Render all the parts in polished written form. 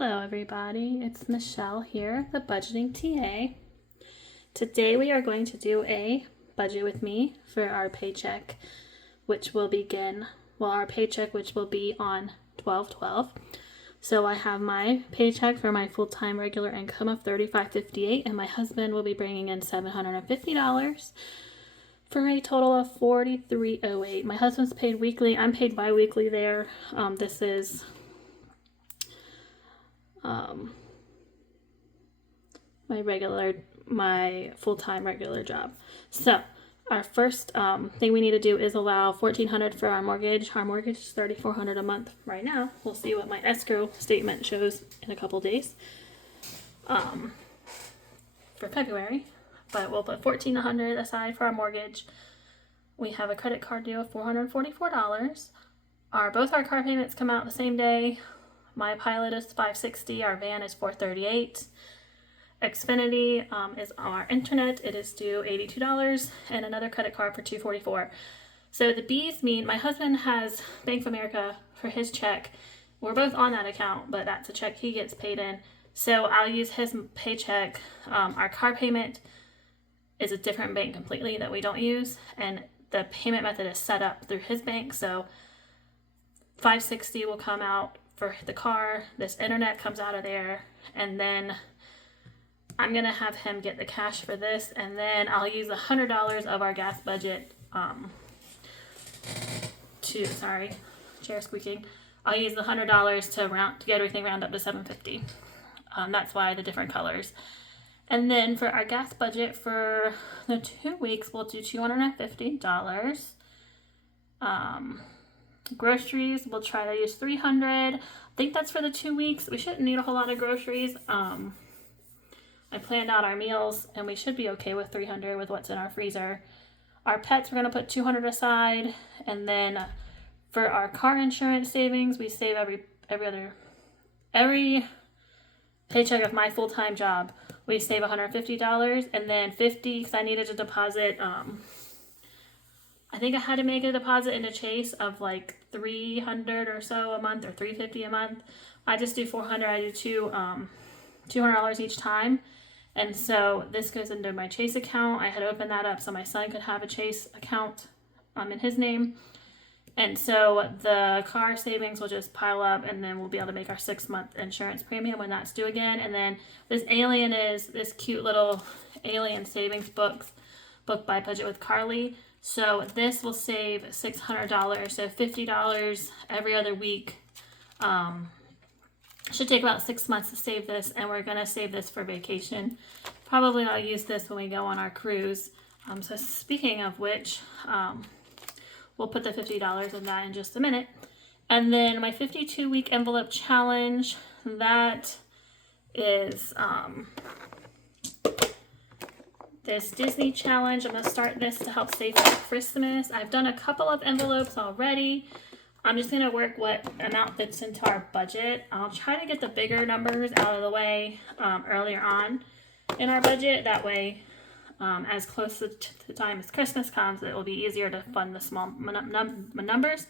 Hello everybody, it's Michelle here, the budgeting TA. Today we are going to do a budget with me for our paycheck, which will be on 12/12. So I have my paycheck for my full-time regular income of $35.58, and my husband will be bringing in $750 for a total of $43.08. My husband's paid weekly, I'm paid bi-weekly there. This is my full-time regular job. So our first thing we need to do is allow $1,400 for our mortgage. Our mortgage is $3,400 a month right now. We'll see what my escrow statement shows in a couple days for February, but we'll put $1,400 aside for our mortgage. We have a credit card due of $444. Both our car payments come out the same day. My Pilot is $560. Our van is $438. Xfinity is our internet. It is due $82, and another credit card for $244. So the B's mean my husband has Bank of America for his check. We're both on that account, but that's a check he gets paid in. So I'll use his paycheck. Our car payment is a different bank completely that we don't use, and the payment method is set up through his bank. So $560 will come out for the car. This internet comes out of there, and then I'm gonna have him get the cash for this, and then I'll use $100 of our gas budget chair squeaking. I'll use the $100 to get everything round up to $750. That's why the different colors. And then for our gas budget for the 2 weeks, we'll do $250. Groceries, we'll try to use $300. I think that's for the 2 weeks. We shouldn't need a whole lot of groceries. I planned out our meals, and we should be okay with $300 with what's in our freezer. Our pets, we're gonna put $200 aside, and then for our car insurance savings, we save every paycheck of my full-time job. We save $150, and then $50 because I needed to deposit. I think I had to make a deposit into Chase of like $300 or so a month, or $350 a month. I just do $400. I do $200 each time. And so this goes into my Chase account. I had opened that up so my son could have a Chase account in his name. And so the car savings will just pile up, and then we'll be able to make our 6-month insurance premium when that's due again. And then this cute little alien savings book by Budget with Carly. So this will save $600, so $50 every other week. Should take about 6 months to save this, and we're gonna save this for vacation. Probably I'll use this when we go on our cruise. So speaking of which, we'll put the $50 in that in just a minute. And then my 52-week envelope challenge, that is this Disney challenge. I'm gonna start this to help save for Christmas. I've done a couple of envelopes already. I'm just going to work what amount fits into our budget. I'll try to get the bigger numbers out of the way earlier on in our budget. That way, as close to the time as Christmas comes, it will be easier to fund the small numbers.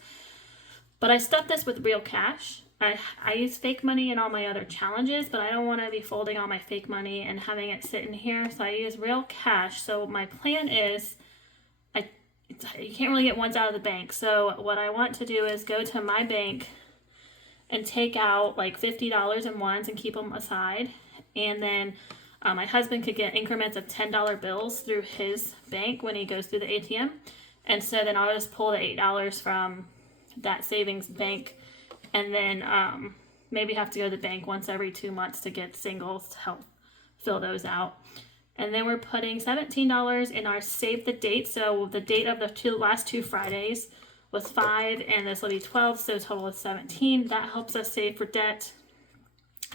But I stuffed this with real cash. I use fake money in all my other challenges, but I don't want to be folding all my fake money and having it sit in here. So I use real cash. So my plan is, you can't really get ones out of the bank. So what I want to do is go to my bank and take out like $50 in ones and keep them aside. And then my husband could get increments of $10 bills through his bank when he goes through the ATM. And so then I'll just pull the $8 from that savings bank, and then maybe have to go to the bank once every 2 months to get singles to help fill those out. And then we're putting $17 in our save the date. So the date of the last two Fridays was 5, and this will be 12, so a total of 17. That helps us save for debt.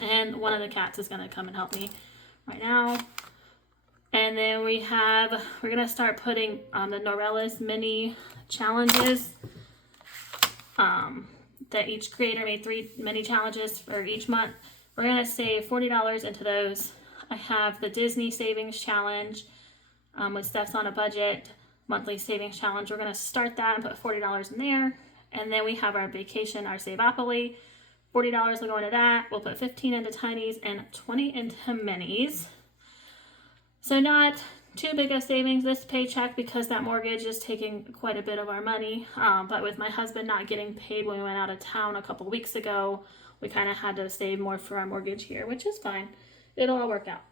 And one of the cats is gonna come and help me right now. And then we're gonna start putting the Norella's mini challenges. That each creator made 3 mini challenges for each month. We're gonna save $40 into those. I have the Disney Savings Challenge with Steph's on a Budget monthly savings challenge. We're going to start that and put $40 in there. And then we have our vacation, our Saveopoly $40 will go into that. We'll put 15 into Tinies and 20 into Minis. So not too big of savings this paycheck because that mortgage is taking quite a bit of our money. But with my husband not getting paid when we went out of town a couple weeks ago, we kind of had to save more for our mortgage here, which is fine. It'll all work out.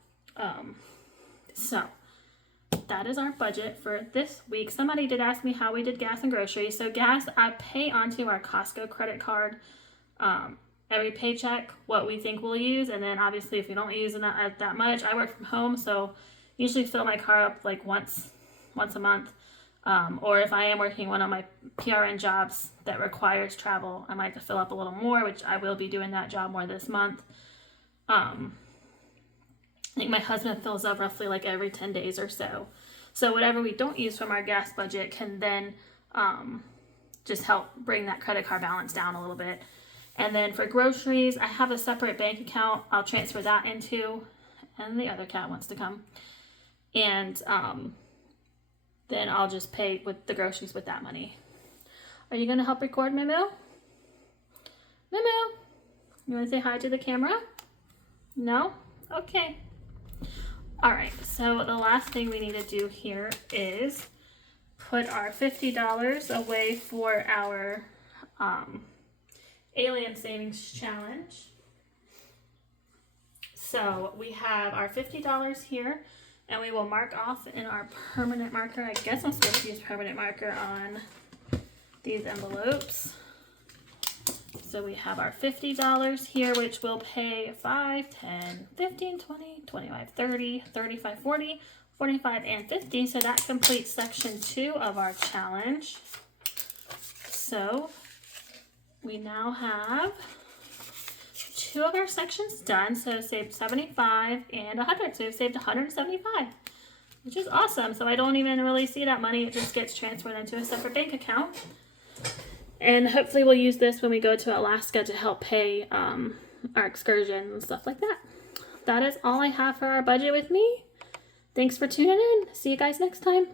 So that is our budget for this week. Somebody did ask me how we did gas and groceries. So gas, I pay onto our Costco credit card every paycheck what we think we'll use. And then obviously if we don't use that much, I work from home, so usually fill my car up like once a month. Or if I am working one of my PRN jobs that requires travel, I might have to fill up a little more, which I will be doing that job more this month. I think my husband fills up roughly like every 10 days or so. So whatever we don't use from our gas budget can then just help bring that credit card balance down a little bit. And then for groceries, I have a separate bank account I'll transfer that into, and the other cat wants to come. And then I'll just pay with the groceries with that money. Are you going to help record, Moo? Moo? You want to say hi to the camera? No? Okay. All right, so the last thing we need to do here is put our $50 away for our Alien Savings Challenge. So we have our $50 here, and we will mark off in our permanent marker. I guess I'm supposed to use permanent marker on these envelopes. So we have our $50 here, which will pay 5, 10, 15, 20, 25, 30, 35, 40, 45, and 50. So that completes section 2 of our challenge. So we now have 2 of our sections done. So saved 75 and 100. So we've saved 175, which is awesome. So I don't even really see that money. It just gets transferred into a separate bank account. And hopefully we'll use this when we go to Alaska to help pay our excursions and stuff like that. That is all I have for our budget with me. Thanks for tuning in. See you guys next time.